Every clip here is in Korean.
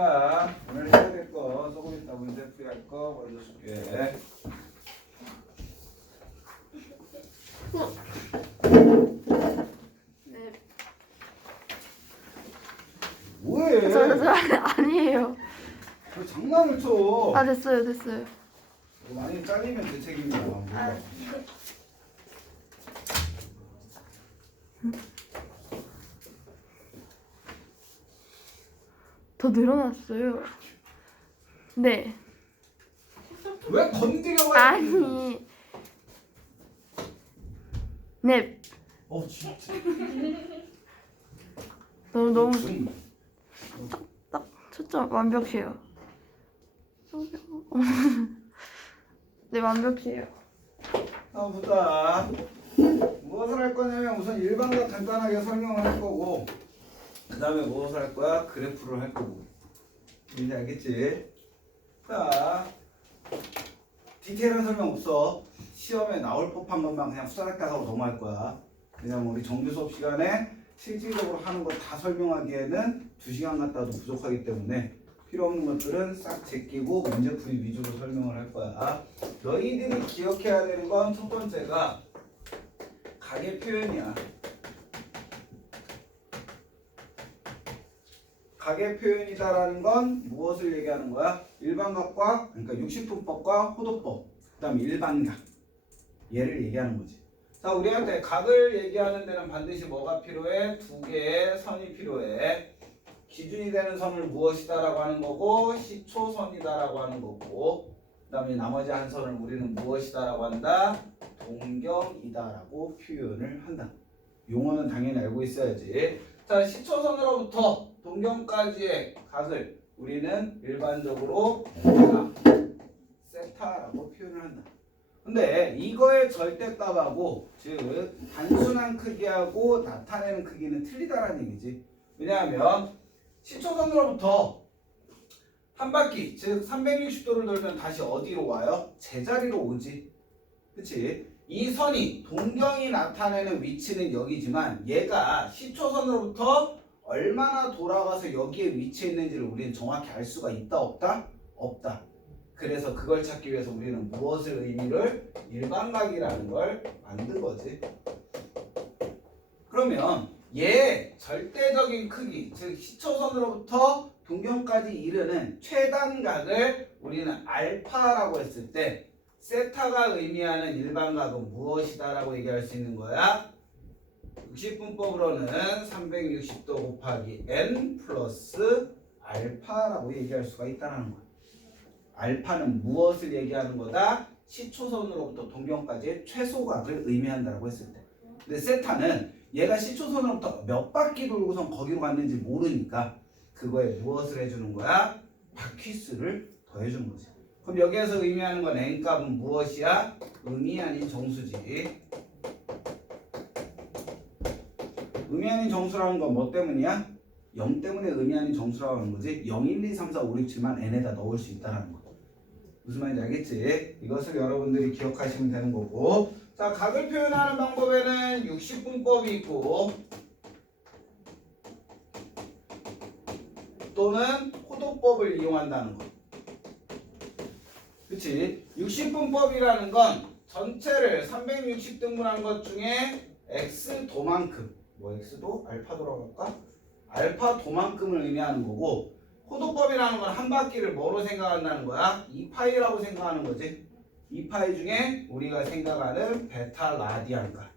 자, 오늘 해야 될 거, 조금 이따 문제 풀이할 거 먼저 줄게. 네. 뭐해? 저 아니에요. 너 장난을 쳐. 아 됐어요. 너 많이 잘리면 내 책임이야. 몰라. 더 늘어났어요. 네. 왜 건드려가지고? 아니. 네. 진짜. 너무 무슨- 딱 초점 완벽해요. 네 완벽해요. 보다. 무엇을 할 거냐면 우선 일반과 간단하게 설명을 할 거고, 그 다음에 무엇을 할 거야? 그래프를 할 거고. 이제 알겠지? 자, 디테일한 설명 없어. 시험에 나올 법한 것만 그냥 후다닥 하고 넘어갈 거야. 왜냐면 우리 정규 수업 시간에 실질적으로 하는 거 다 설명하기에는 2시간 갖다도 부족하기 때문에 필요 없는 것들은 싹 제끼고 문제풀이 위주로 설명을 할 거야. 너희들이 기억해야 되는 건 첫 번째가 가계 표현이야. 가계 표현이다라는 건 무엇을 얘기하는 거야? 일반각과, 그러니까 60분법과 호도법, 그 다음에 일반각, 얘를 얘기하는 거지. 자, 우리한테 각을 얘기하는 데는 반드시 뭐가 필요해? 두 개의 선이 필요해. 기준이 되는 선을 무엇이다라고 하는 거고, 시초선이다라고 하는 거고, 그 다음에 나머지 한 선을 우리는 무엇이다라고 한다? 동경이다라고 표현을 한다. 용어는 당연히 알고 있어야지. 자, 시초선으로부터 동경까지의 각을 우리는 일반적으로 세타라고 표현을 한다. 근데 이거의 절대값하고, 즉 단순한 크기하고 나타내는 크기는 틀리다라는 얘기지. 왜냐하면 시초선으로부터 한 바퀴, 즉 360도를 돌면 다시 어디로 와요? 제자리로 오지. 그치? 이 선이 동경이 나타내는 위치는 여기지만 얘가 시초선으로부터 얼마나 돌아가서 여기에 위치해 있는지를 우리는 정확히 알 수가 있다 없다? 없다. 그래서 그걸 찾기 위해서 우리는 무엇을 의미를? 일반각이라는 걸 만든 거지. 그러면 얘 절대적인 크기, 즉 시초선으로부터 동경까지 이르는 최단각을 우리는 알파라고 했을 때 세타가 의미하는 일반각은 무엇이다라고 얘기할 수 있는 거야? 60분법으로는 360도 곱하기 n 플러스 알파라고 얘기할 수가 있다는 거야. 알파는 무엇을 얘기하는 거다? 시초선으로부터 동경까지의 최소각을 의미한다고 했을 때. 근데 세타는 얘가 시초선으로부터 몇 바퀴 돌고선 거기로 갔는지 모르니까 그거에 무엇을 해주는 거야? 바퀴수를 더해주는 거지. 그럼 여기에서 의미하는 건 n값은 무엇이야? 의미 아닌 정수지. 의미 아닌 정수라는 건 뭐 때문이야? 0 때문에 의미 아닌 정수라고 하는 거지. 0, 1, 2, 3, 4, 5, 6, 7만 n에다 넣을 수 있다는 거. 무슨 말인지 알겠지? 이것을 여러분들이 기억하시면 되는 거고. 자, 각을 표현하는 방법에는 60분법이 있고 또는 호도법을 이용한다는 거. 그치? 60분법이라는 건 전체를 360등분한 것 중에 x도만큼, 뭐 x도? 알파도라고 할까? 알파도만큼을 의미하는 거고, 호도법이라는 건 한 바퀴를 뭐로 생각한다는 거야? 2파이라고 생각하는 거지. 2파이 중에 우리가 생각하는 베타 라디안가.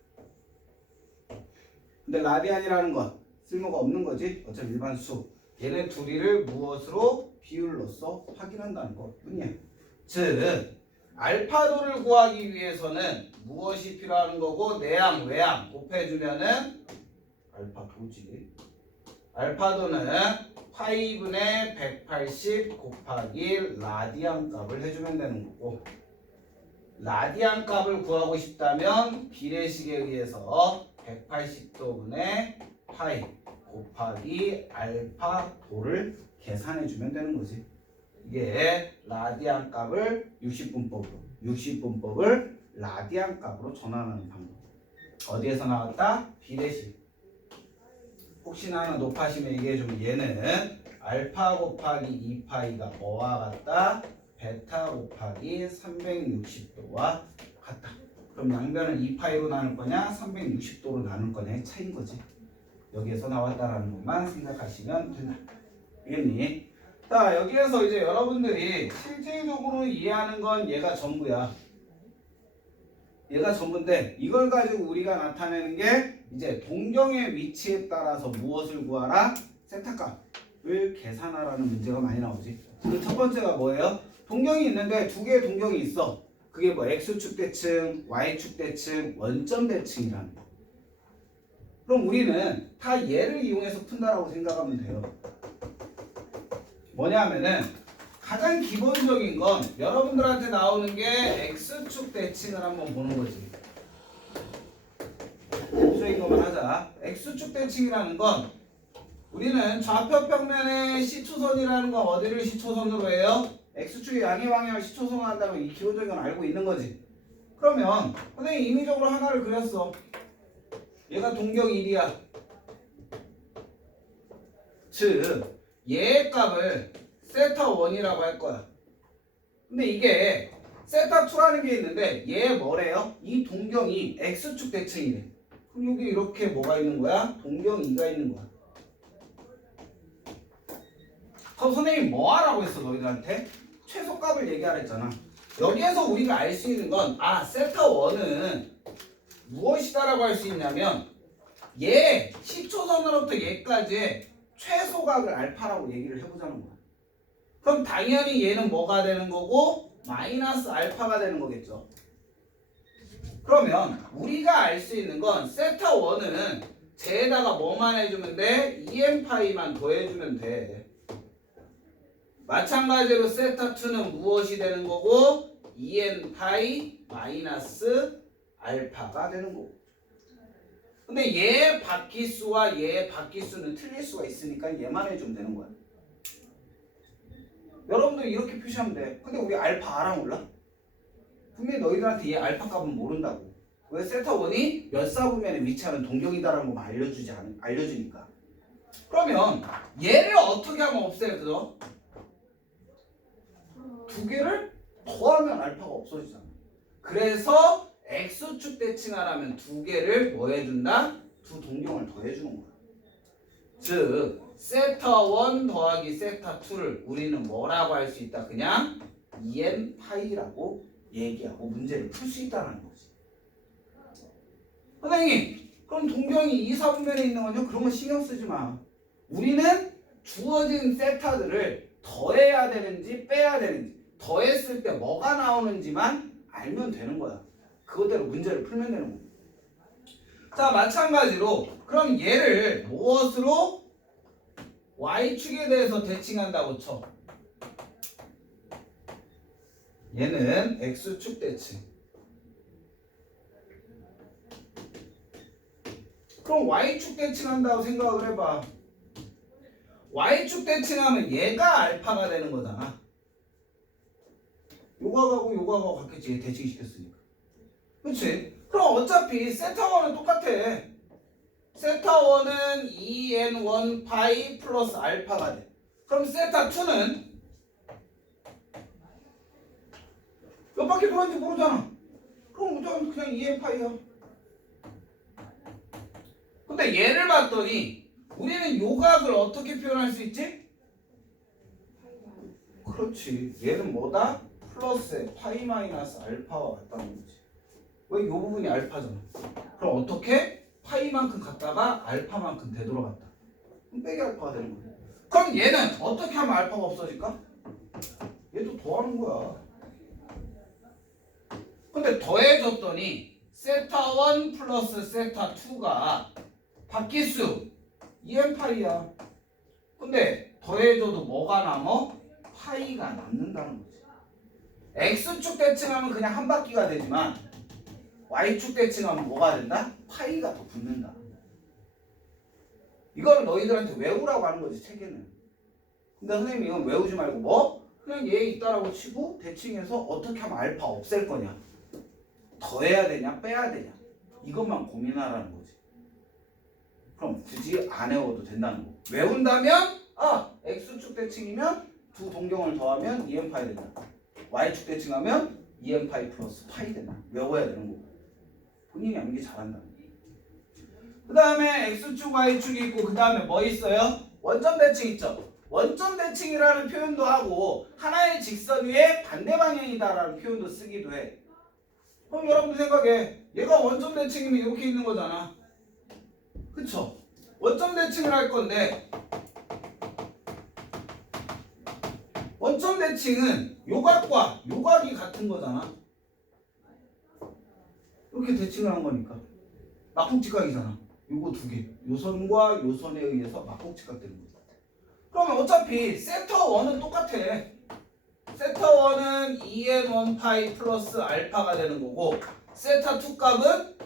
근데 라디안이라는 건 쓸모가 없는 거지. 어차피 일반 수. 얘네 둘이를 무엇으로? 비율로써 확인한다는 것 뿐이야. 즉 알파도를 구하기 위해서는 무엇이 필요한 거고, 내항 외항 곱해주면은 알파도지. 알파도는 파이분의 180 곱하기 라디안 값을 해주면 되는 거고, 라디안 값을 구하고 싶다면 비례식에 의해서 180도분의 파이 곱하기 알파도를 계산해주면 되는 거지. 이게 라디안 값을 60분법을 라디안 값으로 전환하는 방법. 어디에서 나왔다? 비례식. 혹시나 하나 높아시면 얘기해주면 얘는 알파 곱하기 2파이가 뭐와 같다? 베타 곱하기 360도와 같다. 그럼 양변을 2파이로 나눌 거냐 360도로 나눌 거냐의 차이인 거지. 여기에서 나왔다라는 것만 생각하시면 된다. 알겠니? 자, 여기에서 이제 여러분들이 실질적으로 이해하는 건 얘가 전부야. 얘가 전부인데 이걸 가지고 우리가 나타내는 게 이제 동경의 위치에 따라서 무엇을 구하라? 세타값을 계산하라는 문제가 많이 나오지. 그 첫 번째가 뭐예요? 동경이 있는데 두 개의 동경이 있어. 그게 뭐 x축 대칭, y축 대칭, 원점 대칭이라는 거. 그럼 우리는 다 얘를 이용해서 푼다라고 생각하면 돼요. 뭐냐면은 가장 기본적인 건 여러분들한테 나오는 게 x축 대칭을 한번 보는 거지. 기본적인 것만 하자. x축 대칭이라는 건 우리는 좌표 평면의 시초선이라는 건 어디를 시초선으로 해요? x축의 양의 방향을 시초선으로 한다는 이 기본적인 건 알고 있는 거지. 그러면 선생님이 임의적으로 하나를 그렸어. 얘가 동경 1이야. 즉 얘의 값을 세타 1이라고 할 거야. 근데 이게 세타 2라는 게 있는데 얘 뭐래요? 이 동경이 x축 대칭이래. 그럼 여기 이렇게 뭐가 있는 거야? 동경 2가 있는 거야. 그럼 선생님이 뭐 하라고 했어 너희들한테? 최소값을 얘기하라 했잖아. 여기에서 우리가 알 수 있는 건 세타 1은 무엇이다라고 할 수 있냐면 얘 시초선으로부터 얘까지의 최소각을 알파라고 얘기를 해보자는 거야. 그럼 당연히 얘는 뭐가 되는 거고 마이너스 알파가 되는 거겠죠. 그러면 우리가 알 수 있는 건 세타 1은 쟤에다가 뭐만 해주면 돼? 2n파이만 더해주면 돼. 마찬가지로 세타 2는 무엇이 되는 거고 2n파이 마이너스 알파가 되는 거고. 근데 얘 바퀴수와 얘 바퀴수는 틀릴 수가 있으니까 얘만 해주면 되는 거야. 여러분들 이렇게 표시하면 돼. 근데 우리 알파 알아 몰라? 분명히 너희들한테 얘 알파 값은 모른다고. 왜? 세타 1이 몇 사분면에 위치하는 동경이다라는 것만 알려주니까. 그러면 얘를 어떻게 하면 없애져? 두 개를 더하면 알파가 없어지잖아. 그래서 x축 대칭하라면 두 개를 뭐 해준다? 두 동경을 더해주는 거야. 즉 세타 1 더하기 세타 2를 우리는 뭐라고 할 수 있다? 그냥 2n 파이라고 얘기하고 문제를 풀 수 있다는 거지. 선생님 그럼 동경이 2, 4분면에 있는 거냐? 그런 거 신경 쓰지 마. 우리는 주어진 세타들을 더해야 되는지 빼야 되는지 더했을 때 뭐가 나오는지만 알면 되는 거야. 그거대로 문제를 풀면 되는 거야. 자 마찬가지로 그럼 얘를 무엇으로? y축에 대해서 대칭한다고 쳐. 얘는 x축 대칭. 그럼 y축 대칭한다고 생각을 해봐. y축 대칭하면 얘가 알파가 되는 거잖아. 요거하고 요거하고 같겠지. 대칭시켰으니까. 그렇지? 그럼 어차피 세타 1은 똑같아. 세타 1은 2n1 파이 플러스 알파가 돼. 그럼 세타 2는 몇 바퀴 돌았는지 모르잖아. 그럼 무조건 그냥 2n 파이야. 근데 얘를 봤더니 우리는 요각을 어떻게 표현할 수 있지? 그렇지. 얘는 뭐다? 플러스에 파이 마이너스 알파와 같다는 거지. 왜? 요 부분이 알파잖아. 그럼 어떻게? 파이만큼 갔다가 알파만큼 되돌아갔다. 그럼 빼기 알파가 되는 거야. 그럼 얘는 어떻게 하면 알파가 없어질까? 얘도 더하는 거야. 근데 더해줬더니 세타 1 플러스 세타 2가 바퀴수 2n파이야. 근데 더해줘도 뭐가 남어? 파이가 남는다는 거지. x축 대칭하면 그냥 한 바퀴가 되지만 y축 대칭하면 뭐가 된다? 파이가 더 붙는다. 이거를 너희들한테 외우라고 하는 거지 책에는. 근데 선생님이 이건 외우지 말고 뭐? 그냥 얘 있다라고 치고 대칭해서 어떻게 하면 알파 없앨 거냐, 더해야 되냐 빼야 되냐 이것만 고민하라는 거지. 그럼 굳이 안 외워도 된다는 거. 외운다면 x축 대칭이면 두 동경을 더하면 2n파이 된다. y축 대칭하면 2n파이 플러스 파이 된다. 외워야 되는 거고. 본인이 암기 잘한다. 그 다음에 x축 y축이 있고 그 다음에 뭐 있어요? 원점 대칭 있죠. 원점 대칭이라는 표현도 하고 하나의 직선 위에 반대 방향이다라는 표현도 쓰기도 해. 그럼 여러분들 생각해. 얘가 원점 대칭이면 이렇게 있는 거잖아. 그쵸? 원점 대칭을 할 건데 원점 대칭은 요각과 요각이 같은 거잖아. 이렇게 대칭을 한 거니까 막북직각이잖아. 요거 두 개. 요 선과 요 선에 의해서 막북직각 되는 거야. 그러면 어차피 세터 1은 똑같아. 세터 1은 2n1파이 플러스 알파가 되는 거고 세타 2 값은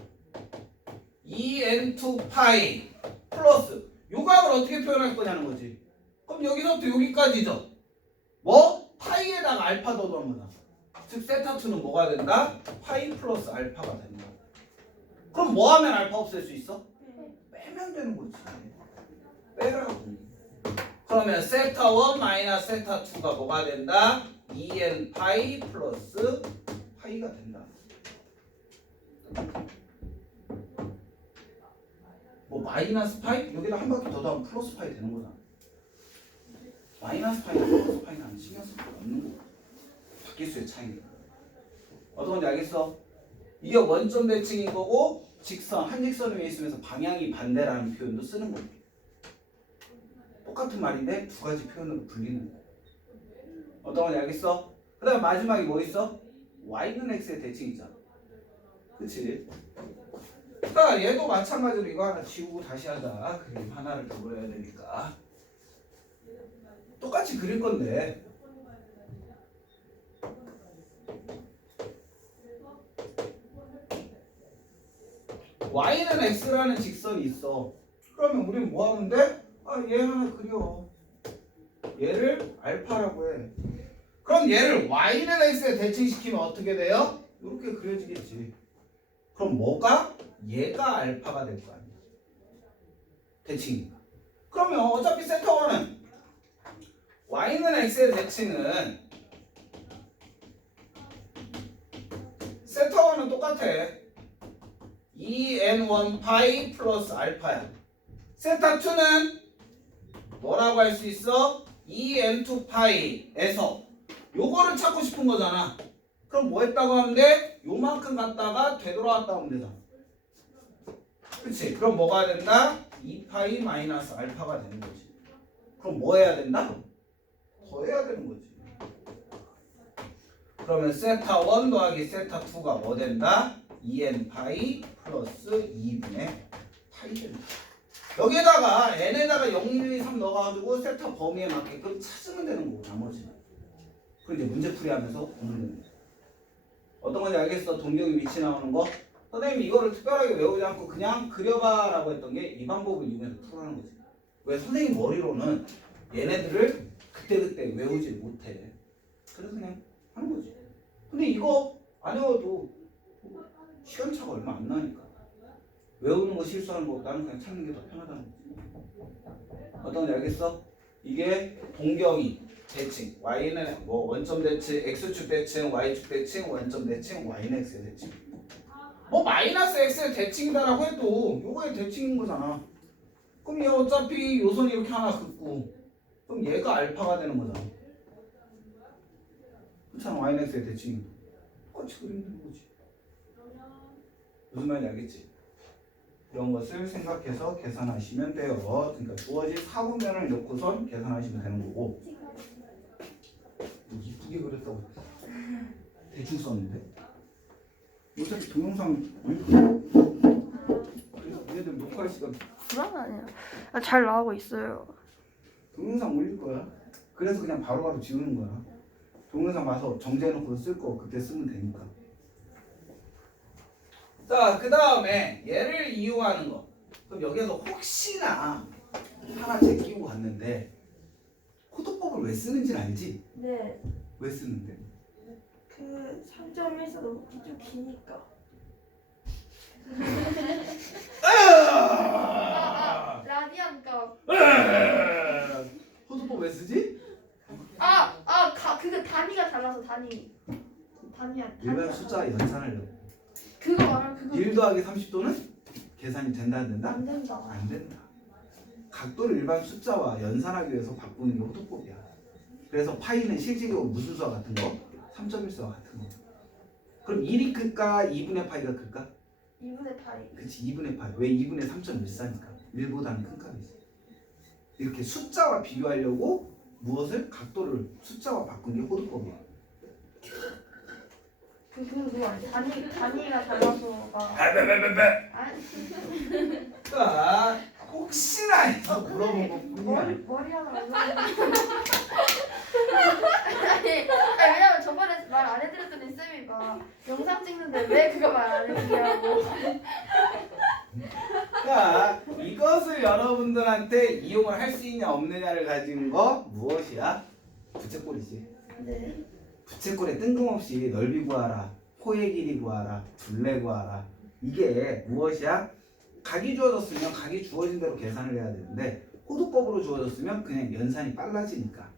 2n2파이 플러스 요각을 어떻게 표현할 거냐는 거지. 그럼 여기서부터 여기까지죠. 뭐? 파이에다가 알파 더하는 거다. 즉 세타 2는 뭐가 된다? 파이 플러스 알파가 된다. 그럼 뭐 하면 알파 없앨 수 있어? 빼면 되는 거지. 빼라고. 그러면 세타 1 마이너스 세타 2가 뭐가 된다? 2n 파이 플러스 파이가 된다. 뭐 마이너스 파이? 여기다 한 바퀴 더 더하면 플러스 파이 되는 거잖아. 마이너스 파이나 플러스 파이는 신경 쓸 필요 없는 거고. 바퀴수의 차이니까. 어떤 건지 알겠어? 이게 원점 대칭인 거고 직선, 한직선 위에 있으면서 방향이 반대라는 표현도 쓰는 거고. 똑같은 말인데 두 가지 표현으로 불리는 거야. 어떤 건지 알겠어? 그 다음에 마지막에 뭐 있어? y는 x의 대칭 있잖아. 그치? 그러니까 얘도 마찬가지로 이거 하나 지우고 다시 하자. 그림 하나를 더 그려야 되니까. 똑같이 그릴 건데 y는 x라는 직선이 있어. 그러면 우리는 뭐 하면 돼? 얘 하나 그려. 얘를 알파라고 해. 그럼 얘를 y는 x에 대칭시키면 어떻게 돼요? 이렇게 그려지겠지. 그럼 뭐가? 얘가 알파가 될 거 아니야. 대칭이니까. 그러면 어차피 세터1은 y는 x의 대칭은 세터1은 똑같아. 2n1 파이 플러스 알파야. 세타2는 뭐라고 할 수 있어? 2n2 파이에서 요거를 찾고 싶은 거잖아. 그럼 뭐 했다고 하면 돼? 요만큼 갔다가 되돌아왔다 하면 되잖아. 그치? 그럼 뭐가 된다? 2파이 마이너스 알파가 되는 거지. 그럼 뭐 해야 된다? 더 해야 되는 거지. 그러면 세타1 더하기 세타2가 뭐 된다? 2n 파이 플러스 2분의 파이 된다. 여기에다가 n에다가 0, 1, 2, 3 넣어가지고 세타 범위에 맞게끔 찾으면 되는 거고 나머지는. 그리고 이제 문제풀이하면서 보는 거야. 어떤 건지 알겠어? 동경이 위치 나오는 거? 선생님이 이거를 특별하게 외우지 않고 그냥 그려봐 라고 했던 게 이 방법을 이용해서 풀어가는 거지. 왜? 선생님 머리로는 얘네들을 그때그때 외우지 못해. 그래서 그냥 하는 거지. 근데 이거 안 외워도 시간차가 얼마 안 나니까 외우는 거 실수하는 것보다는 그냥 찾는 게 더 편하다는 거지. 어떤 건지 알겠어? 이게 동경이 대칭, y는 뭐 원점 대칭, x축 대칭, y축 대칭, 원점 대칭, y는 x의 대칭. 뭐 마이너스 x의 대칭이다라고 해도 요거의 대칭인 거잖아. 그럼 얘 어차피 요선이 이렇게 하나 긋고 그럼 얘가 알파가 되는 거잖아. 그렇잖아. y는 x의 대칭이 똑같이 그리면 되는 거지. 무슨 말인지 알겠지? 이런 것을 생각해서 계산하시면 돼요. 그러니까 주어진 사분면을 넣고선 계산하시면 되는 거고. 이쁘게 그렸다고 대충 썼는데 어차피 동영상 그래서 얘네들 녹화할 시간 그건 아니에요. 잘 나오고 있어요. 동영상 올릴 거야. 그래서 그냥 바로바로 지우는 거야. 동영상 봐서 정지해놓고 쓸 거 그때 쓰면 되니까. 자, 그 다음에 얘를 이용하는 거. 그럼 여기서 혹시나 하나 제끼고 갔는데 코드법을 왜 쓰는지는 알지? 네. 왜 쓰는데? 그 3.1서 너무 좀 기니까. 라디안 값. 달라서 단위 일반 숫자와 연산하려고. 그거 말하면 그거 1 더하기 30도는 계산이 된다 안 된다? 안 된다. 안 된다. 각도를 일반 숫자와 연산하기 위해서 바꾸는 게 호도법이야. 그래서 파이는 실질적으로 무슨 수와 같은 거? 3.1수와 같은 거. 그럼 1이 클까? 2분의 파이가 클까? 2분의 파이. 그치, 2분의 파이. 왜 2분의 3.14니까? 1보다는 큰 값이 있어. 이렇게 숫자와 비교하려고 무엇을? 각도를 숫자와 바꾼 게 호도법이야. 그거 아니야? 단위가 달라서가. 아니 자, 혹시나 해서 물어본 것 뿐이야. 머리 하나 안 아니 왜냐면 저번에 말 안 해드렸더니 쌤이 막 영상 찍는데 왜 그거 말 안 해주냐고. 자, 이것을 여러분들한테 이용을 할 수 있냐 없느냐를 가진 거 무엇이야? 부채꼴이지. 네. 부채꼴에 뜬금없이 넓이 구하라, 호의 길이 구하라, 둘레 구하라. 이게 무엇이야? 각이 주어졌으면 각이 주어진 대로 계산을 해야 되는데 호두법으로 주어졌으면 그냥 연산이 빨라지니까.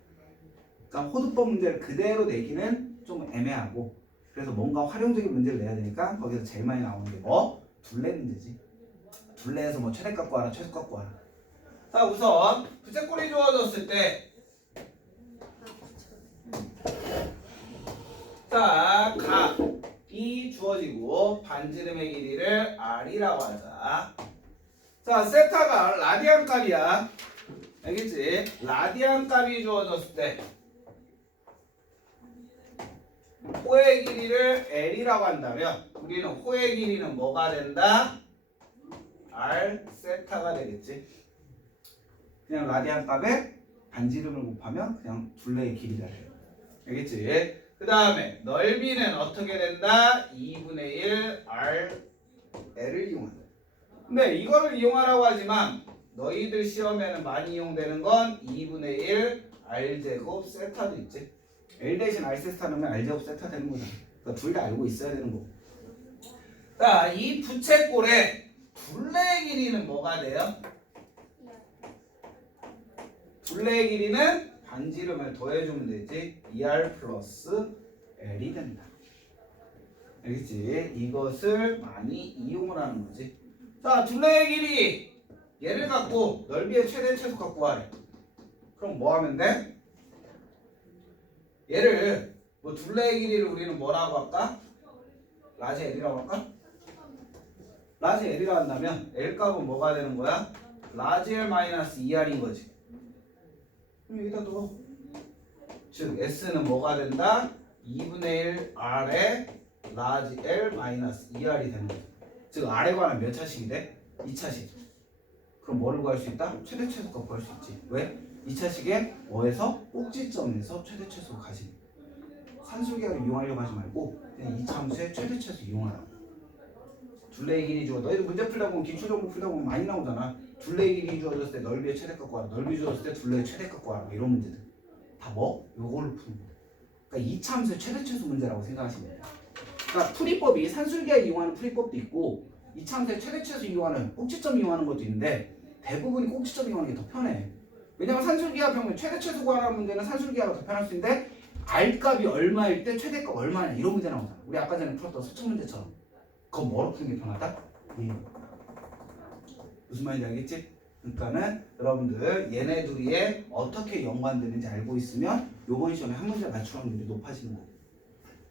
그러니까 호두법 문제를 그대로 내기는 좀 애매하고, 그래서 뭔가 활용적인 문제를 내야 되니까 거기서 제일 많이 나오는 게 뭐? 둘레 문제지. 둘레에서 뭐 최대값 구하라, 최소값 구하라. 자, 우선 부채꼴이 주어졌을 때, 자, 각이 주어지고 반지름의 길이를 r이라고 하자. 자, 세타가 라디안 값이야. 알겠지? 라디안 값이 주어졌을 때 호의 길이를 L이라고 한다면 우리는 호의 길이는 뭐가 된다? R 세타가 되겠지. 그냥 라디안 값에 반지름을 곱하면 그냥 둘레의 길이가 돼요. 알겠지? 그 다음에 넓이는 어떻게 된다? 2분의 1 R L을 이용한다. 근데 이거를 이용하라고 하지만 너희들 시험에는 많이 이용되는 건 2분의 1 R 제곱 세타도 있지. L 대신 R 세타 넣으면 R 제곱 세타 되는 거잖아. 그러니까 둘 다 알고 있어야 되는 거고. 자, 이 부채꼴의 둘레의 길이는 뭐가 돼요? 둘레의 길이는 반지름을 더해주면 되지. 2R 플러스 L이 된다. 알겠지? 이것을 많이 이용을 하는 거지. 자, 둘레의 길이 얘를 갖고 넓이의 최대 최소 갖고 하래. 그럼 뭐 하면 돼? 얘를 뭐 둘레의 길이를 우리는 뭐라고 할까? 라지 L이라고 할까? 라지 L이라고 한다면 L 값은 뭐가 되는 거야? 라지 L 마이너스 2R인 거지. 그럼 여기다 넣어. 즉 S는 뭐가 된다? 2분의 1 R에 라지 L 마이너스 2R이 되는 거지. 즉 R에 관한 몇 차식이 돼? 2차식. 그럼 뭐를 구할 수 있다? 최대 최소값 구할 수 있지. 왜? 2차식에 뭐에서? 꼭지점에서 최대 최소를 가지는. 산술계를 이용하려고 하지 말고 그냥 이 함수의 최대 최소 이용하라고. 둘레의 길이 주어. 너희들 문제 풀다 보면 기출정보 풀다 보면 많이 나오잖아. 둘레의 길이 주어졌을 때 넓이의 최대값 구하라. 넓이 주어졌을 때 둘레의 최대값 구하라. 뭐 이런 문제들. 다 뭐? 요걸로 푸는 거야. 그러니까 2차 함수의 최대 최소 문제라고 생각하시면 돼요. 그러니까 풀이법이 산술계를 이용하는 풀이법도 있고 2차 함수의 최대 최소 이용하는 꼭지점 이용하는 것도 있는데 대부분이 꼭지점 이용하는 게 더 편해. 왜냐면 산술기하 평면 최대 최소 구하라는 문제는 산술기하가 더 편할 수 있는데 R 값이 얼마일 때 최대값 얼마냐 이런 문제 나오잖아. 우리 아까 전에 풀었던 수천 문제처럼. 그건 뭐로 푸는 게 편하다? 무슨 말인지 알겠지? 그러니까는 여러분들 얘네 둘이 어떻게 연관되는지 알고 있으면 요번 시험에 한 문제 맞출 확률이 높아지는 거고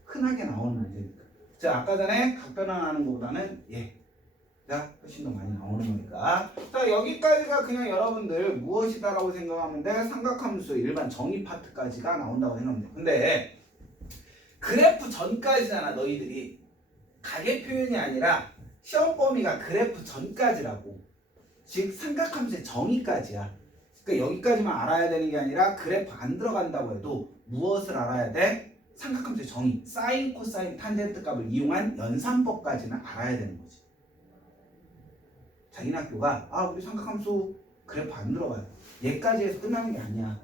흔하게 나오는 문제니까. 자, 아까 전에 각변환하는 것보다는 얘가 훨씬 더 많이 나오는 거니까. 자, 여기까지가 그냥 여러분들 무엇이다라고 생각하면 돼? 삼각함수 일반 정의 파트까지가 나온다고 생각하면 돼. 근데 그래프 전까지잖아. 너희들이 가계 표현이 아니라 시험 범위가 그래프 전까지라고. 즉 삼각함수의 정의까지야. 그러니까 여기까지만 알아야 되는 게 아니라 그래프 안 들어간다고 해도 무엇을 알아야 돼? 삼각함수의 정의, 사인, 코사인, 탄젠트 값을 이용한 연산법까지는 알아야 되는 거지. 자기네 학교가 우리 삼각함수 그래프 안 들어가요. 얘까지 해서 끝나는 게 아니야.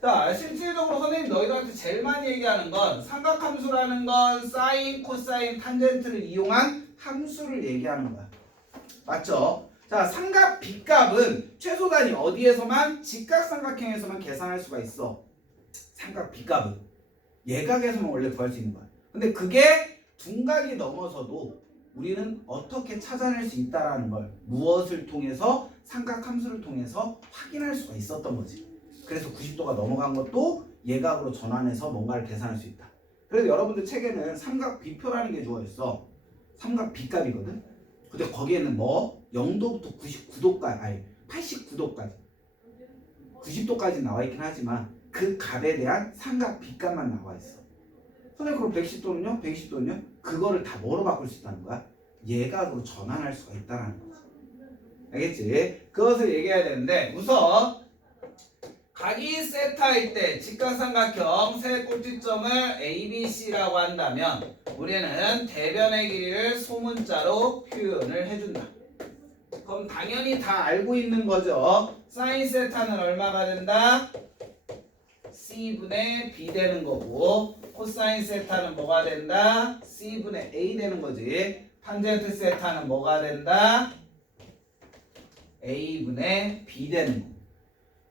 자, 실질적으로 선생님 너희들한테 제일 많이 얘기하는 건 삼각함수라는 건 사인, 코사인, 탄젠트를 이용한 함수를 얘기하는 거야. 맞죠? 자, 삼각 B값은 최소 단위 어디에서만? 직각삼각형에서만 계산할 수가 있어. 삼각 B값은. 예각에서만 원래 구할 수 있는 거야. 근데 그게 둔각이 넘어서도 우리는 어떻게 찾아낼 수 있다라는 걸 무엇을 통해서 삼각함수를 통해서 확인할 수가 있었던 거지. 그래서 90도가 넘어간 것도 예각으로 전환해서 뭔가를 계산할 수 있다. 그래서 여러분들 책에는 삼각 비표라는 게 주어 있어. 삼각 비값이거든. 근데 거기에는 뭐 0도부터 99도까지 아니 89도까지 90도까지 나와 있긴 하지만 그 값에 대한 삼각 비값만 나와 있어. 선생님 그럼 110도는요? 120도는요? 그거를 다 뭐로 바꿀 수 있다는 거야? 예각으로 전환할 수가 있다는 거지. 알겠지? 그것을 얘기해야 되는데 우선 각이 세타일 때 직각삼각형 세 꼭지점을 ABC라고 한다면 우리는 대변의 길이를 소문자로 표현을 해준다. 그럼 당연히 다 알고 있는 거죠. 사인 세타는 얼마가 된다? C분의 B 되는 거고 코사인 세타는 뭐가 된다? C분의 A 되는 거지. 탄젠트 세타는 뭐가 된다? A분의 B 되는 거.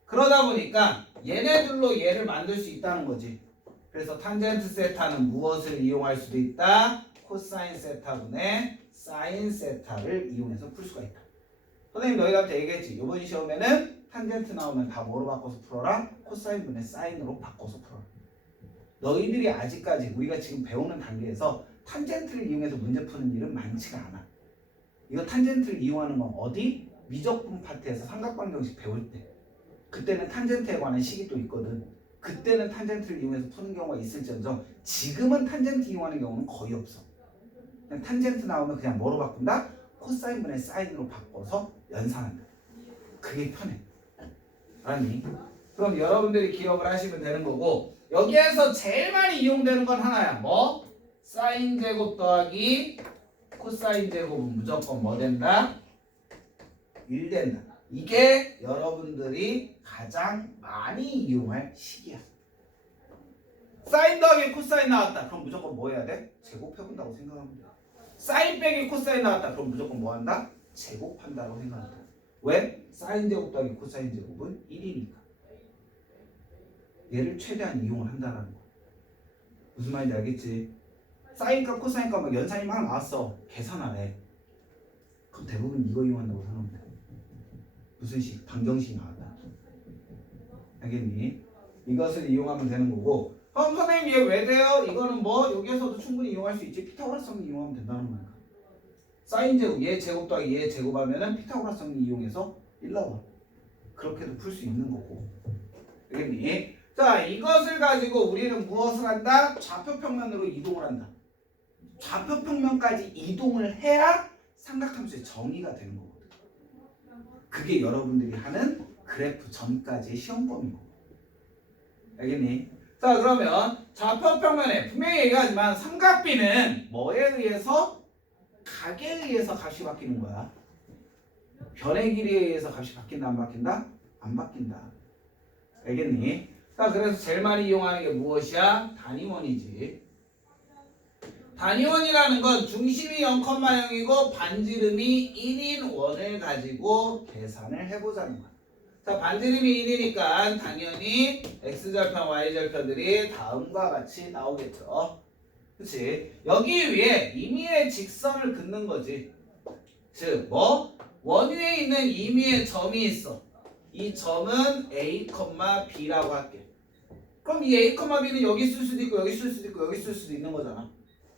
그러다 보니까 얘네들로 얘를 만들 수 있다는 거지. 그래서 탄젠트 세타는 무엇을 이용할 수도 있다? 코사인 세타분의 사인 세타를 이용해서 풀 수가 있다. 선생님 너희한테 얘기했지. 이번 시험에는 탄젠트 나오면 다 뭐로 바꿔서 풀어라? 코사인분의 사인으로 바꿔서 풀어라. 너희들이 아직까지 우리가 지금 배우는 단계에서 탄젠트를 이용해서 문제 푸는 일은 많지가 않아. 이거 탄젠트를 이용하는 건 어디? 미적분 파트에서 삼각방정식 배울 때. 그때는 탄젠트에 관한 식이 또 있거든. 그때는 탄젠트를 이용해서 푸는 경우가 있을지언정 지금은 탄젠트 이용하는 경우는 거의 없어. 그냥 탄젠트 나오면 그냥 뭐로 바꾼다? 코사인분의 사인으로 바꿔서 연산한다. 그게 편해. 아니 그럼 여러분들이 기억을 하시면 되는 거고 여기에서 제일 많이 이용되는 건 하나야. 뭐? 사인 제곱 더하기 코사인 제곱은 무조건 뭐 된다? 1 된다. 이게 여러분들이 가장 많이 이용할 식이야. 사인 더하기 코사인 나왔다. 그럼 무조건 뭐 해야 돼? 제곱해본다고 생각하면 돼. 사인 빼기 코사인 나왔다. 그럼 무조건 뭐 한다? 제곱한다고 생각한다. 왜? 사인 제곱 더하기 코사인 제곱은 1이니까. 얘를 최대한 이용을 한다는 거. 무슨 말인지 알겠지? 사인값 코사인값 막 연산이 막 나왔어. 계산하래. 그럼 대부분 이거 이용한다고 생각하면 돼. 무슨 식? 방정식 나왔다. 알겠니? 이것을 이용하면 되는 거고. 그럼 선생님 얘 왜 돼요? 이거는 뭐 여기에서도 충분히 이용할 수 있지. 피타고라스를 이용하면 된다는 거야. 사인 제곱, 얘 제곱 더하기 얘 제곱하면은 피타고라스를 이용해서 1 나와. 그렇게도 풀 수 있는 거고. 알겠니? 자, 이것을 가지고 우리는 무엇을 한다? 좌표평면으로 이동을 한다. 좌표평면까지 이동을 해야 삼각함수의 정의가 되는 거거든. 그게 여러분들이 하는 그래프 전까지의 시험범위고. 알겠니? 자, 그러면 좌표평면에 분명히 얘기하지만 삼각비는 뭐에 의해서? 각에 의해서 값이 바뀌는 거야. 변의 길이에 의해서 값이 바뀐다 안 바뀐다? 안 바뀐다. 알겠니? 자, 그래서 제일 많이 이용하는 게 무엇이야? 단위원이지. 단위원이라는 건 중심이 0,0이고 반지름이 1인 원을 가지고 계산을 해보자는 거야. 자, 반지름이 1이니까 당연히 x절편, y절편들이 다음과 같이 나오겠죠. 그치? 여기 위에 임의의 직선을 긋는 거지. 즉, 뭐? 원위에 있는 임의의 점이 있어. 이 점은 a, b라고 할게. 그럼 이 a, b는 여기 쓸 수도 있고 여기 쓸 수도 있고 여기 쓸 수도 있는 거잖아.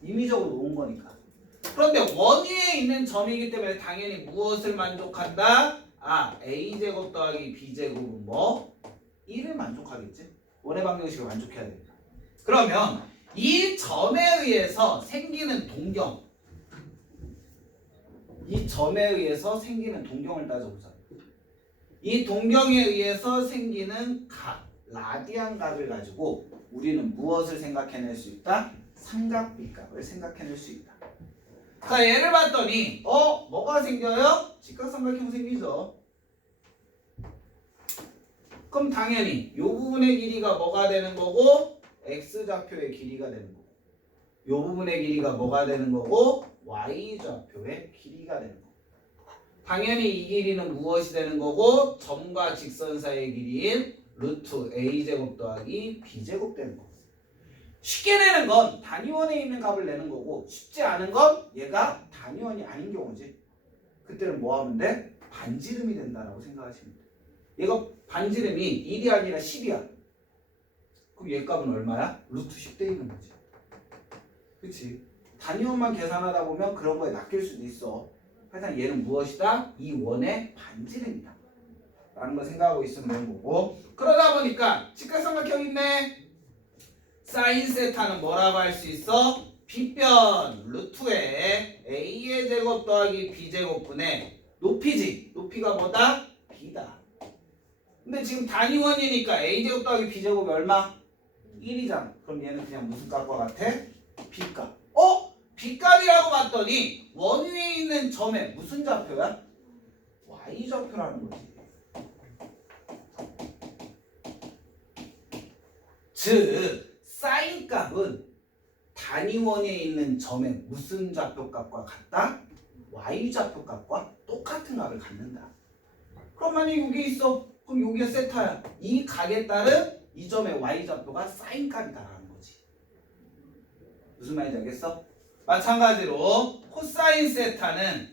임의적으로 놓은 거니까. 그런데 원위에 있는 점이기 때문에 당연히 무엇을 만족한다? 아, a제곱 더하기 b제곱은 뭐? 1을 만족하겠지? 원의 방정식을 만족해야 되니까. 그러면 이 점에 의해서 생기는 동경, 이 점에 의해서 생기는 동경을 따져보자. 이 동경에 의해서 생기는 각, 라디안 각을 가지고 우리는 무엇을 생각해낼 수 있다? 삼각비값을 생각해낼 수 있다. 자, 얘를 봤더니 뭐가 생겨요? 직각삼각형 생기죠. 그럼 당연히 요 부분의 길이가 뭐가 되는 거고 x좌표의 길이가 되는 거고 요 부분의 길이가 뭐가 되는 거고 y좌표의 길이가 되는 거고 당연히 이 길이는 무엇이 되는 거고 점과 직선 사이의 길이인 루트 a제곱 더하기 b제곱 되는 거고 쉽게 내는 건 단위원에 있는 값을 내는 거고 쉽지 않은 건 얘가 단위원이 아닌 경우지. 그때는 뭐 하면 돼? 반지름이 된다라고 생각하시면 돼. 얘가 반지름이 1이 아니라 10이야. 그럼 얘 값은 얼마야? 루트 10 돼 있는 거지. 그치? 단위원만 계산하다 보면 그런 거에 낚일 수도 있어. 하여튼 얘는 무엇이다? 이 원의 반지름이다 라는 걸 생각하고 있으면 되는 거고, 그러다 보니까 직각삼각형 있네. 사인 세타는 뭐라고 할 수 있어? 빗변 루트에 a의 제곱 더하기 b제곱분의 높이지. 높이가 뭐다? b다. 근데 지금 단위원이니까 a제곱 더하기 b제곱이 얼마? 1이잖아. 그럼 얘는 그냥 무슨 값과 같아? b값. b값이라고 봤더니 원 위에 있는 점에 무슨 좌표야? y좌표라는 거지. 즉 사인 값은 단위원에 있는 점의 무슨 좌표값과 같다? y좌표 값과 똑같은 값을 갖는다. 그럼 만약에 여기 있어. 그럼 여기가 세타야. 이 각에 따른 이 점의 y좌표가 사인 값이다라는 거지. 무슨 말인지 알겠어? 마찬가지로 코사인 세타는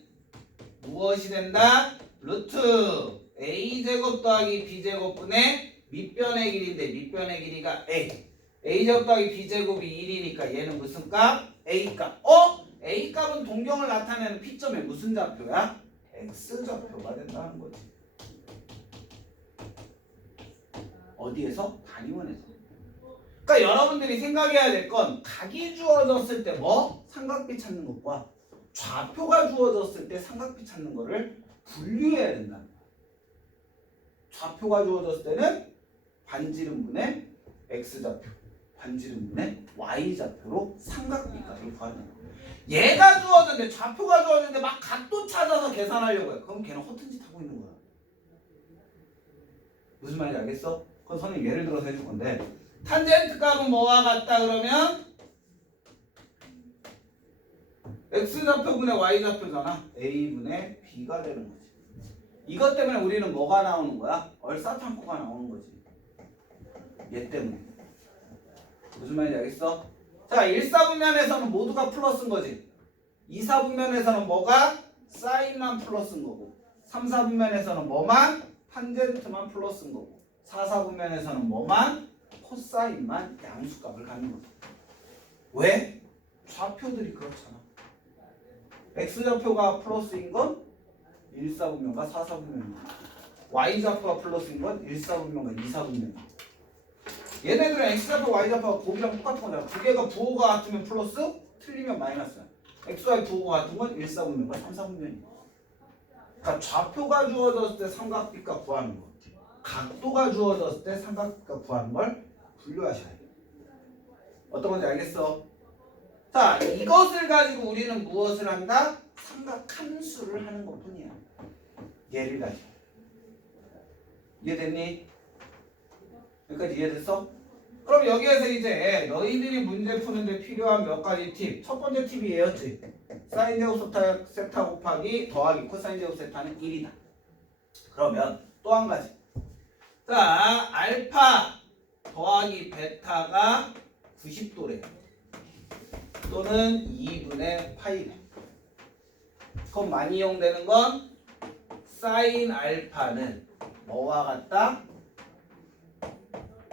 무엇이 된다? 루트 a제곱 더하기 b제곱분의 밑변의 길이인데 밑변의 길이가 a제곱 더하기 b제곱이 1이니까 얘는 무슨 값? a값. a값은 동경을 나타내는 P점의 무슨 좌표야? x좌표가 된다는 거지. 어디에서? 단위원에서. 그러니까 여러분들이 생각해야 될 건 각이 주어졌을 때 뭐? 삼각비 찾는 것과 좌표가 주어졌을 때 삼각비 찾는 거를 분류해야 된다. 좌표가 주어졌을 때는 반지름분의 x좌표, 반지름분의 y좌표로 삼각비값을 구하는 거야. 얘가 주어졌는데 좌표가 주어졌는데 막 각도 찾아서 계산하려고 해. 그럼 걔는 허튼 짓 하고 있는 거야. 무슨 말인지 알겠어? 그건 선생님 예를 들어서 해줄 건데, 탄젠트 값은 뭐와 같다 그러면 x좌표분의 y좌표잖아. a분의 b가 되는 거지. 이것 때문에 우리는 뭐가 나오는 거야? 얼사탄코가 나오는 거지. 얘 때문에. 무슨 말인지 알겠어? 자, 1사분면에서는 모두가 플러스인 거지. 2사분면에서는 뭐가? 사인만 플러스인 거고, 3사분면에서는 뭐만? 탄젠트만 플러스인 거고, 4사분면에서는 뭐만? 코사인만 양수값을 갖는 거죠. 왜? 좌표들이 그렇잖아. x좌표가 플러스인 건 1사분면과 4사분면이고, y좌표가 플러스인 건 1사분면과 2사분면이고, 얘네들은 x좌표, y좌표가 곱이랑 똑같은 거잖아. 두 개가 부호가 같으면 플러스, 틀리면 마이너스야. xy 부호가 같은 건 1사분면과 3사분면이고. 그러니까 좌표가 주어졌을 때 삼각비값 구하는 거, 각도가 주어졌을 때 삼각비값 구하는 걸 분류하셔야 돼요. 어떤 건지 알겠어? 자, 이것을 가지고 우리는 무엇을 한다? 삼각함수를 하는 것 뿐이야. 얘를 가지고. 이해됐니? 여기까지 이해됐어? 그럼 여기에서 이제 너희들이 문제 푸는데 필요한 몇 가지 팁. 첫 번째 팁이 얘였지. 사인 제곱 세타 곱하기 더하기 코사인 제곱 세타는 1이다. 그러면 또 한 가지. 자, 알파 더하기 베타가 90도래. 또는 2분의 파이래. 그럼 많이 이용되는 건 사인 알파는 뭐와 같다?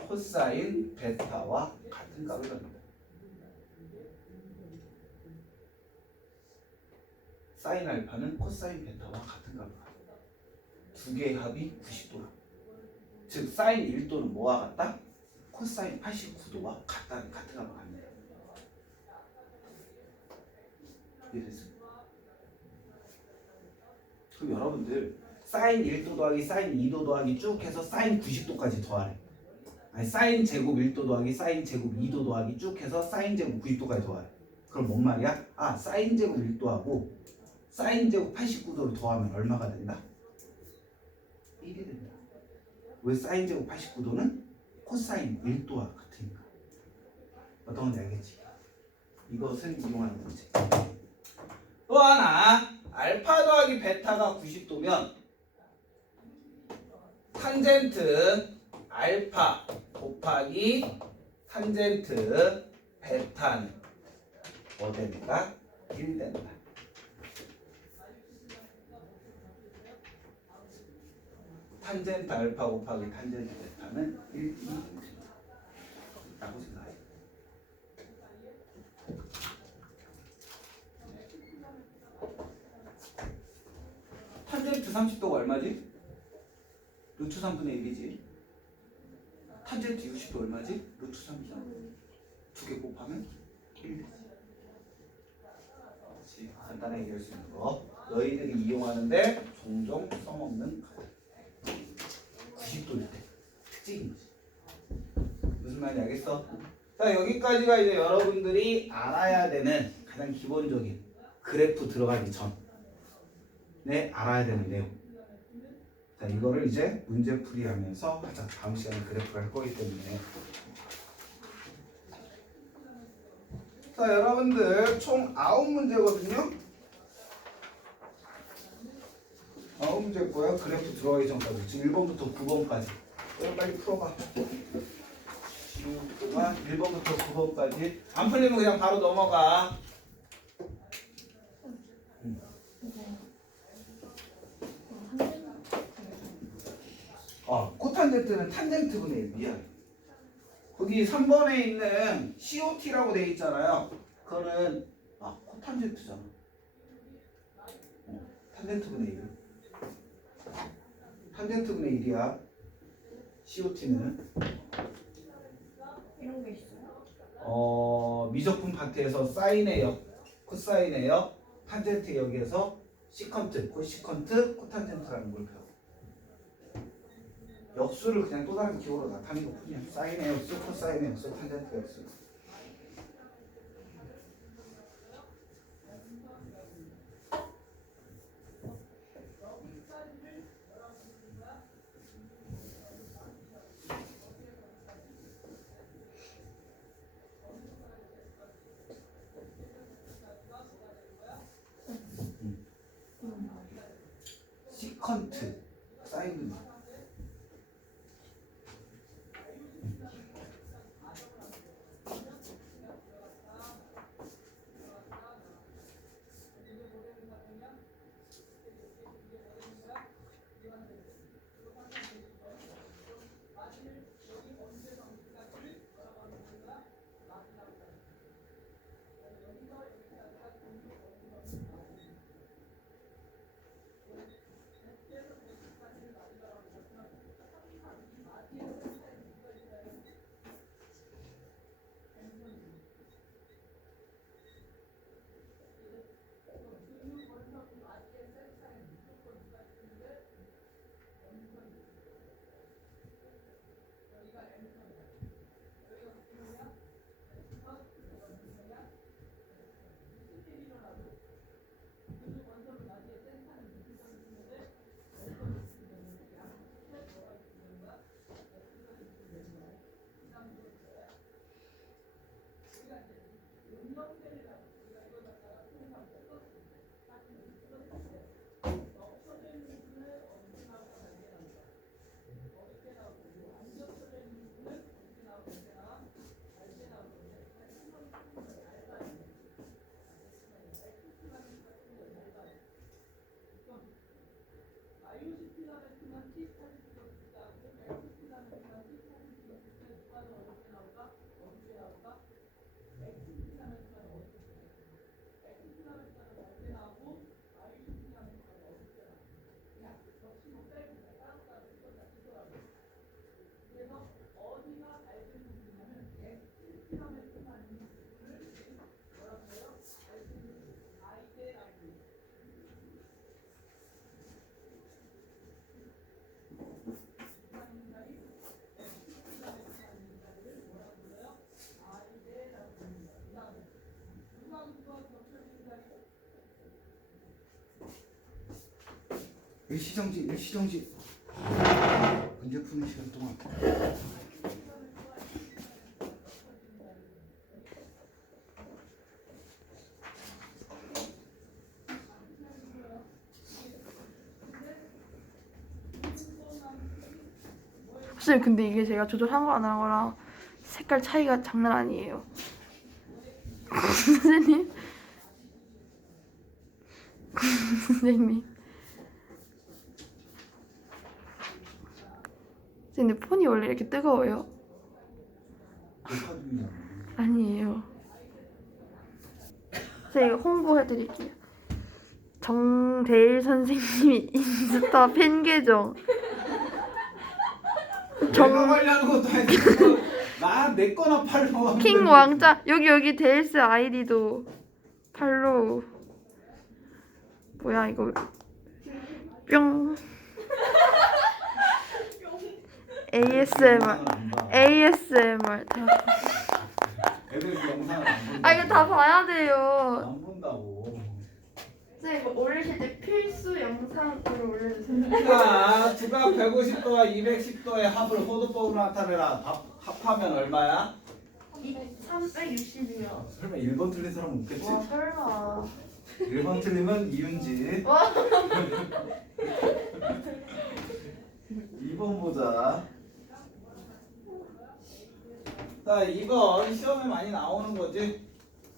코사인 베타와 같은 값을 갖는다. 사인 알파는 코사인 베타와 같은 값을 갖는다. 두 개의 합이 90도라. 즉 사인 1도는 뭐와 같다? 코사인 89도와 같은 값을 갖는다. 이해됐습니까? 그럼 여러분들 사인 1도 더하기 사인 2도 더하기 쭉 해서 사인 90도까지 더하래. 아니 사인 제곱 1도 더하기 사인 제곱 2도 더하기 쭉 해서 사인 제곱 90도까지 더하래. 그럼 뭔 말이야? 아, 사인 제곱 1도하고 사인 제곱 89도를 더하면 얼마가 된다? 1이 된다. 왜 사인 제곱 89도는 코사인 1도와 같으니까. 어떤 건지 알겠지? 이것을 이용하는 거지. 또 하나, 알파 더하기 베타가 90도면 탄젠트 알파 곱하기 탄젠트 베타는 뭐 된다? 1 된다. 탄젠트 알파 곱하기 탄젠트 베타는 1, 2 라고 생각해요. 탄젠트 30도가 얼마지? 루트 3분의 1이지. 탄젠트 60도 얼마지? 루트 3, 3. 두 개 곱하면 1 되지. 그렇지. 간단하게 얘기할 수 있는 거. 너희들이 이용하는데 종종 써먹는 가정. 90도일 때 특징인 거지. 무슨 말인지 알겠어? 자, 여기까지가 이제 여러분들이 알아야 되는 가장 기본적인 그래프 들어가기 전에 알아야 되는 내용. 자, 이거를 이제 문제풀이 하면서 하자. 다음 시간에 그래프를 할 거기 때문에. 자, 여러분들 총 9문제거든요. 9문제고요. 그래프 들어가기 전까지. 지금 1번부터 9번까지. 빨리 풀어봐. 지우가 1번부터 9번까지. 안 풀리면 그냥 바로 넘어가. 코탄젠트는 탄젠트분의 1 미안. 거기 3번에 있는 COT라고 돼 있잖아요. 그거는 코탄젠트잖아. 탄젠트분의 1. 탄젠트분의 1이야. COT는 이런 게 있어요? 미적분 파트에서 사인의 역, 코사인의 역, 탄젠트 역에서 시컨트, 코시컨트, 코탄젠트라는 걸 배워. 역수를 그냥 또 다른 기호로 나타내는 것 뿐이야. 사인의 역수, 코사인의 역수, 탄젠트 역수. 시컨트, 사인은 일시정지. 문제 푸는 시간 동안. 선생님 근데 이게 제가 조절한 거랑 색깔 차이가 장난 아니에요. 선생님. 선생님. 선생님 폰이 원래 이렇게 뜨거워요? 녹화 중이잖아. 아니에요. 제가 홍보해드릴게요. 정대일 선생님이 인스타 팬 계정. 내가 관리하는 것도 아니고 나내 거나 팔로우. 킹 왕자 여기 데일스 아이디도 팔로우. 뭐야 이거 뿅. ASMR 다. 애들 그 영상을 안 본다. 아 이거 다 봐야 돼요. 안 본다고. 선생님 이거 올리실 때 필수 영상으로 올려주세요. 자, 지각 150도와 210도의 합을 호도법으로 나타내라. 합하면 얼마야? 360이요. 설마 1번 틀린 사람 없겠지? 와 설마. 1번 틀리면 이윤지. 와. 2번 보자. 자, 2번 시험에 많이 나오는 거지.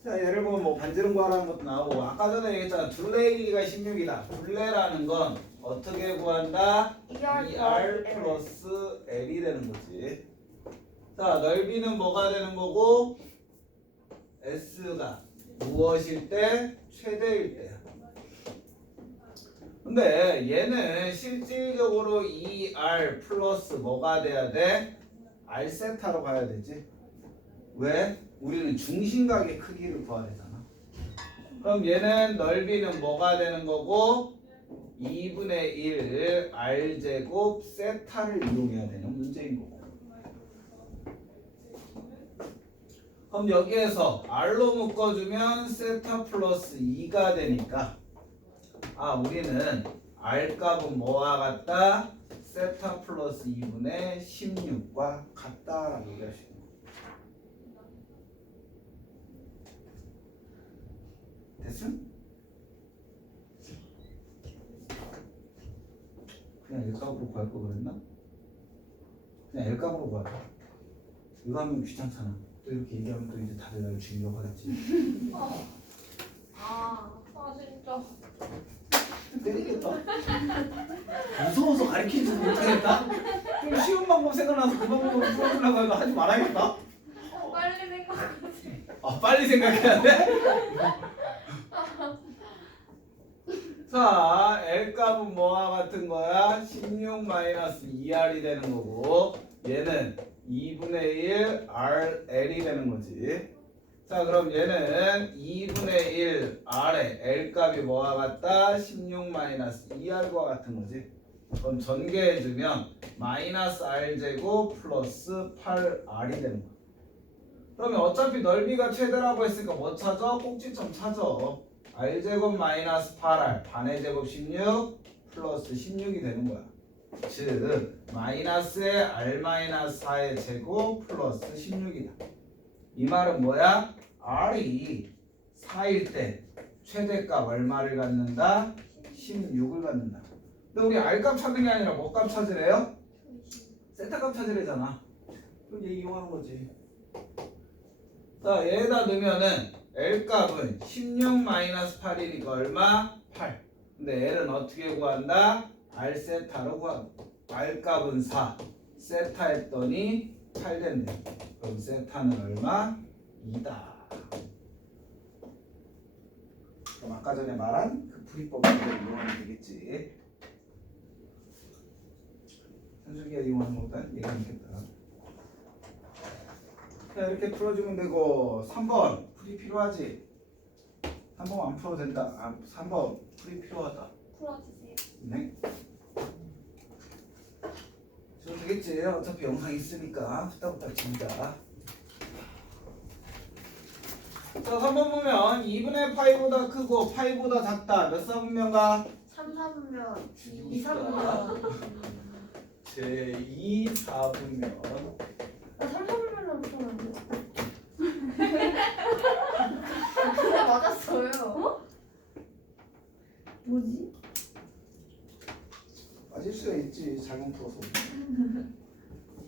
자, 예를 보면 뭐 반지름 구하라는 것도 나오고, 아까 전에 얘기했잖아. 둘레의 길이가 16이다. 둘레라는 건 어떻게 구한다? 2R 플러스 L이 되는 거지. 자, 넓이는 뭐가 되는 거고? S가 무엇일 때? 최대일 때야. 근데 얘는 실질적으로 2R 플러스 뭐가 돼야 돼? R 세타로 가야 되지. 왜? 우리는 중심각의 크기를 구해야 되잖아. 그럼 얘는 넓이는 뭐가 되는 거고? 2분의 1 R제곱 세타를 이용해야 되는 문제인 거고. 그럼 여기에서 R로 묶어주면 세타 플러스 2가 되니까 우리는 R 값은 뭐와 같다? 세타 플러스 2분의 16과 같다라고 얘기할 수 있는 거예요. 됐음? 그냥 L 값으로 구할 거 그랬나? 그냥 L 값으로 구하자. 이거 하면 귀찮잖아. 또 이렇게 얘기하면 또 이제 다들 나를 죽이려고 하겠지. 진짜. 때리겠다. 무서워서 가르치지 못하겠다. 좀 쉬운 방법 생각나서 그 방법으로 풀어주려고 해도 하지 말아야겠다. 빨리 생각하지. 빨리 생각해야 돼? 자, L 값은 뭐와 같은 거야? 16-2R이 되는 거고, 얘는 2분의 1 RL이 되는 거지. 자, 그럼 얘는 2분의 1 R의 L 값이 뭐와 같다? 16-2R과 같은 거지. 그럼 전개해주면 마이너스 R제곱 플러스 8R이 되는 거야. 그러면 어차피 넓이가 최대라고 했으니까 뭐 찾아? 꼭지점 찾아. R제곱 마이너스 8R 반의 제곱 16 플러스 16이 되는 거야. 즉 마이너스의 R 마이너스 4의 제곱 플러스 16이다. 이 말은 뭐야? R이 4일 때 최대값 얼마를 갖는다? 16을 갖는다. 근데 우리 R값 찾는 게 아니라 뭐값 찾으래요? 세타값 찾으래잖아. 그럼 얘 이용하는 거지. 자, 얘에다 넣으면은 L값은 16-8이니까 얼마? 8. 근데 L은 어떻게 구한다? R 세타로 구한다. R값은 4. 세타 했더니 8 된대. 그럼 세타는 얼마? 2다. 그럼 아까 전에 말한 그 풀이법을 이용하면 되겠지. 현숙이가 이용하는 것보다는 얘가 낫겠다. 자, 이렇게 풀어주면 되고 3번 풀이 필요하지? 3번 안 풀어도 된다. 3번 풀이 필요하다. 풀어주세요. 네. 저 되겠지. 어차피 영상 있으니까 후딱후딱 집니다. 자, 3번 보면 2분의 파이보다 크고 파이보다 작다. 몇 사분면가? 3, 4분면, 죽이고 2, 싶다. 4분면. 제2 4분면. 3, 4분면은 풀었는데. 근데 맞았어요. 뭐지? 맞을 수가 있지. 잘못 풀어서.